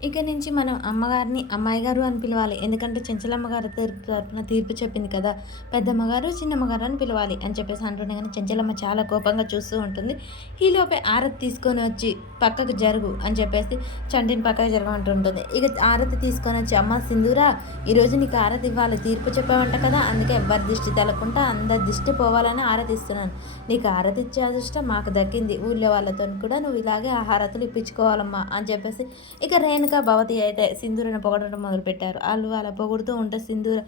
ఇక నుంచి మనం అమ్మగారిని అమ్మాయి గారు అని పిలవాలి. ఎందుకంటే చెంచలమ్మ గారి తరపున తీర్పు చెప్పింది కదా! పెద్దమ్మగారు, చిన్నమ్మగారు అని పిలవాలి అని చెప్పేసి అంటుండగానే చెంచలమ్మ చాలా కోపంగా చూస్తూ ఉంటుంది. ఈలోపే ఆరతి తీసుకొని వచ్చి పక్కకు జరుగు అని చెప్పేసి చంటిని పక్కకు జరగమంటూ ఉంటుంది. ఇక ఆరతి తీసుకొని వచ్చి అమ్మ సింధూరా ఈరోజు నీకు ఆరతి ఇవ్వాలి. తీర్పు చెప్పావంట కదా! అందుకే ఎవ్వరి దిష్టి తగలకుండా అందరి దిష్టి పోవాలని ఆరతి ఇస్తున్నాను. నీకు ఆరతి ఇచ్చే అదృష్టం మాకు దక్కింది. ఊళ్ళో వాళ్ళతోని కూడా నువ్వు ఇలాగే ఆ హారతులు ఇప్పించుకోవాలమ్మా అని చెప్పేసి ఇక రేణుక, భవతి అయితే సింధూరని పొగడటం మొదలుపెట్టారు. ఆళ్ళు అలా పొగుడుతూ ఉంటే సింధూర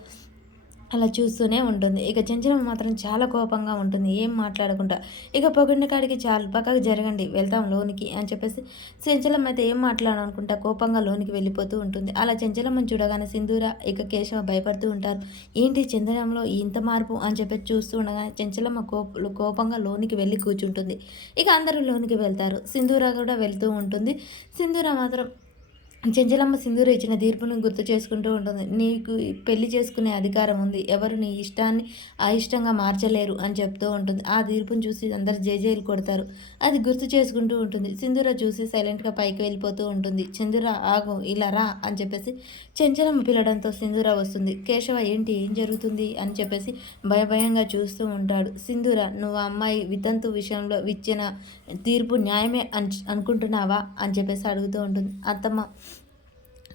అలా చూస్తూనే ఉంటుంది. ఇక చెంచలమ్మ మాత్రం చాలా కోపంగా ఉంటుంది. ఏం మాట్లాడకుండా. ఇక పొగిడిన కాడికి చాలు పక్కకు జరగండి వెళ్తాం లోనికి అని చెప్పేసి చెంచలమ్మ అయితే ఏం మాట్లాడాలనుకుంటా కోపంగా లోనికి వెళ్ళిపోతూ ఉంటుంది. అలా చెంచలమ్మని చూడగానే సింధూర ఇక కేశవ భయపడుతూ ఉంటారు. ఏంటి చందనంలో ఇంత మార్పు అని చెప్పేసి చూస్తూ ఉండగానే చెంచలమ్మ కోపంగా లోనికి వెళ్ళి కూర్చుంటుంది. ఇక అందరూ లోనికి వెళ్తారు. సింధూర కూడా వెళ్తూ ఉంటుంది. సింధూర మాత్రం చెంచలమ్మ సింధూర ఇచ్చిన తీర్పును గుర్తు చేసుకుంటూ ఉంటుంది. నీకు పెళ్లి చేసుకునే అధికారం ఉంది. ఎవరు నీ ఇష్టాన్ని అయిష్టంగా మార్చలేరు అని చెప్తూ ఉంటుంది. ఆ తీర్పును చూసి అందరు జేజేలు కొడతారు. అది గుర్తు చేసుకుంటూ ఉంటుంది. సింధూర చూసి సైలెంట్గా పైకి వెళ్ళిపోతూ ఉంటుంది. సింధూర ఆగు ఇలా రా అని చెప్పేసి చెంచలమ్మ పిలవడంతో సింధూర వస్తుంది. కేశవ ఏంటి ఏం జరుగుతుంది అని చెప్పేసి భయంగా చూస్తూ ఉంటాడు. సింధూర నువ్వు ఆ అమ్మాయి వితంతు విషయంలో ఇచ్చిన తీర్పు న్యాయమే అనుకుంటున్నావా అని చెప్పేసి అడుగుతూ ఉంటుంది. అత్తమ్మ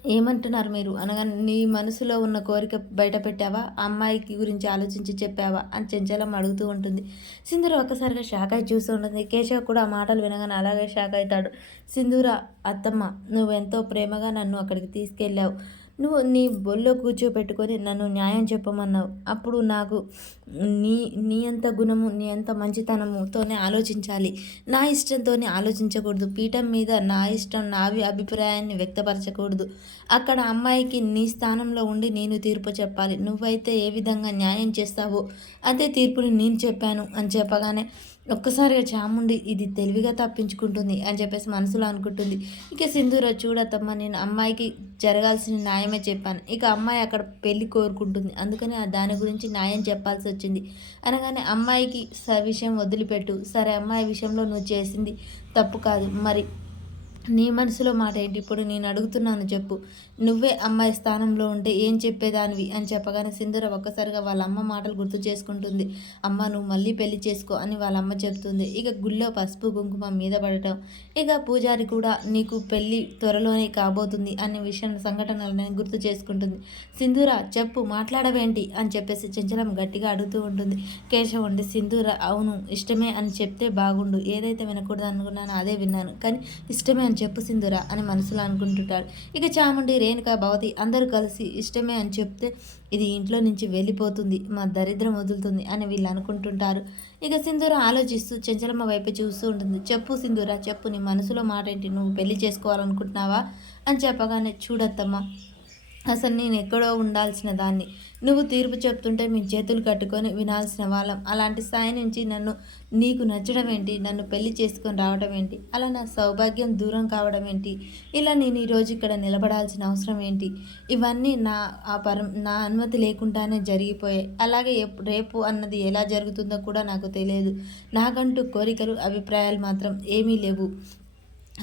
ఏమంటున్నారు మీరు అనగానే నీ మనసులో ఉన్న కోరిక బయట పెట్టావా అమ్మాయికి గురించి ఆలోచించి చెప్పావా అని చెంచలమ్మ అడుగుతూ ఉంటుంది. సింధూర ఒక్కసారిగా షాక్ అయి చూస్తూ ఉంటుంది. కేశవ్ కూడా ఆ మాటలు వినగానే అలాగే షాక్ అవుతాడు. సింధూర అత్తమ్మ నువ్వెంతో ప్రేమగా నన్ను అక్కడికి తీసుకెళ్ళావు. నువ్వు నీ బొల్లో కూర్చోపెట్టుకొని నన్ను న్యాయం చెప్పమన్నావు. అప్పుడు నాకు నీ నీ అంత గుణము నీ అంత మంచితనముతోనే ఆలోచించాలి. నా ఇష్టంతోనే ఆలోచించకూడదు. పీఠం మీద నా ఇష్టం నా అభిప్రాయాన్ని వ్యక్తపరచకూడదు. అక్కడ అమ్మాయికి నీ స్థానంలో ఉండి నేను తీర్పు చెప్పాలి. నువ్వైతే ఏ విధంగా న్యాయం చేస్తావో అదే తీర్పుని నేను చెప్పాను అని చెప్పగానే ఒక్కసారిగా చాముండి ఇది తెలివిగా తప్పించుకుంటుంది అని చెప్పేసి మనసులో అనుకుంటుంది. ఇక సింధూర చూడత్తమ్మ నేను అమ్మాయికి జరగాల్సిన న్యాయమే చెప్పాను. ఇక అమ్మాయి అక్కడ పెళ్లి కోరుకుంటుంది. అందుకని దాని గురించి న్యాయం చెప్పాల్సి వచ్చింది అనగానే అమ్మాయికి విషయం వదిలిపెట్టు. సరే అమ్మాయి విషయంలో నువ్వు చేసింది తప్పు కాదు. మరి నీ మనసులో మాట ఏంటి ఇప్పుడు నేను అడుగుతున్నాను చెప్పు. నువ్వే అమ్మాయి స్థానంలో ఉంటే ఏం చెప్పేదానివి అని చెప్పగానే సింధూర ఒక్కసారిగా వాళ్ళ అమ్మ మాటలు గుర్తు చేసుకుంటుంది. అమ్మ నువ్వు మళ్ళీ పెళ్లి చేసుకో అని వాళ్ళ అమ్మ చెప్తుంది. ఇక గుళ్ళో పసుపు కుంకుమ మీద పడటం ఇక పూజారి కూడా నీకు పెళ్ళి త్వరలోనే కాబోతుంది అనే విషయం సంఘటనలను గుర్తు చేసుకుంటుంది. సింధూర చెప్పు మాట్లాడవేంటి అని చెప్పేసి చెంచలం గట్టిగా అడుగుతూ ఉంటుంది. కేశవ్ ఉండి సింధూర అవును ఇష్టమే అని చెప్తే బాగుండు. ఏదైతే వినకూడదు అనుకున్నానో అదే విన్నాను కానీ ఇష్టమే అని చెప్పు సింధూర అని మనసులో అనుకుంటుంటాడు. ఇక చాముండి రేణుక భవతి అందరూ కలిసి ఇష్టమే అని చెప్తే ఇది ఇంట్లో నుంచి వెళ్ళిపోతుంది మా దరిద్రం వదులుతుంది అని వీళ్ళు అనుకుంటుంటారు. ఇక సింధూర ఆలోచిస్తూ చెంచలమ్మ వైపు చూస్తూ ఉంటుంది. చెప్పు సింధూర చెప్పు నీ మనసులో మాట ఏంటి నువ్వు పెళ్లి చేసుకోవాలనుకుంటున్నావా అని చెప్పగానే చూడత్తమ్మ అసలు నేను ఎక్కడో ఉండాల్సిన దాన్ని నువ్వు తీర్పు చెప్తుంటే మీ చేతులు కట్టుకొని వినాల్సిన వాళ్ళం. అలాంటి స్థాయి నుంచి నన్ను నీకు నచ్చడం ఏంటి నన్ను పెళ్లి చేసుకొని రావడం ఏంటి అలా నా సౌభాగ్యం దూరం కావడం ఏంటి ఇలా నేను ఈరోజు ఇక్కడ నిలబడాల్సిన అవసరం ఏంటి ఇవన్నీ నా అనుమతి లేకుండానే జరిగిపోయాయి. అలాగే రేపు అన్నది ఎలా జరుగుతుందో కూడా నాకు తెలియదు. నాకంటూ కోరికలు అభిప్రాయాలు మాత్రం ఏమీ లేవు.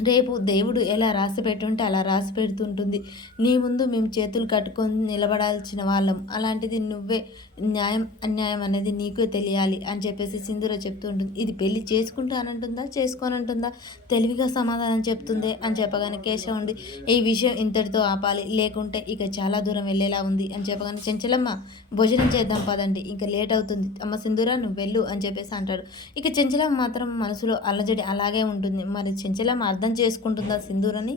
రేపు దేవుడు ఎలా రాసి పెట్టుంటే అలా రాసి పెడుతుంటుంది. నీ ముందు మేము చేతులు కట్టుకొని నిలబడాల్సిన వాళ్ళం. అలాంటిది నువ్వే న్యాయం అన్యాయం అనేది నీకే తెలియాలి అని చెప్పేసి సింధూర చెప్తూ ఉంటుంది. ఇది పెళ్లి చేసుకుంటానంటుందా చేసుకోనంటుందా తెలివిగా సమాధానం చెప్తుంది అని చెప్పగానే కేశవ ఉండి ఈ విషయం ఇంతటితో ఆపాలి లేకుంటే ఇక చాలా దూరం వెళ్ళేలా ఉంది అని చెప్పగానే చెంచలమ్మ భోజనం చేద్దాం పదండి ఇంకా లేట్ అవుతుంది. అమ్మ సింధూర నువ్వు వెళ్ళు అని చెప్పేసి అంటాడు. ఇక చెంచలమ్మ మాత్రం మనసులో అల్లజడి అలాగే ఉంటుంది. మరి చెంచలమ్మ అర్థం చేసుకుంటుందా సింధూరని?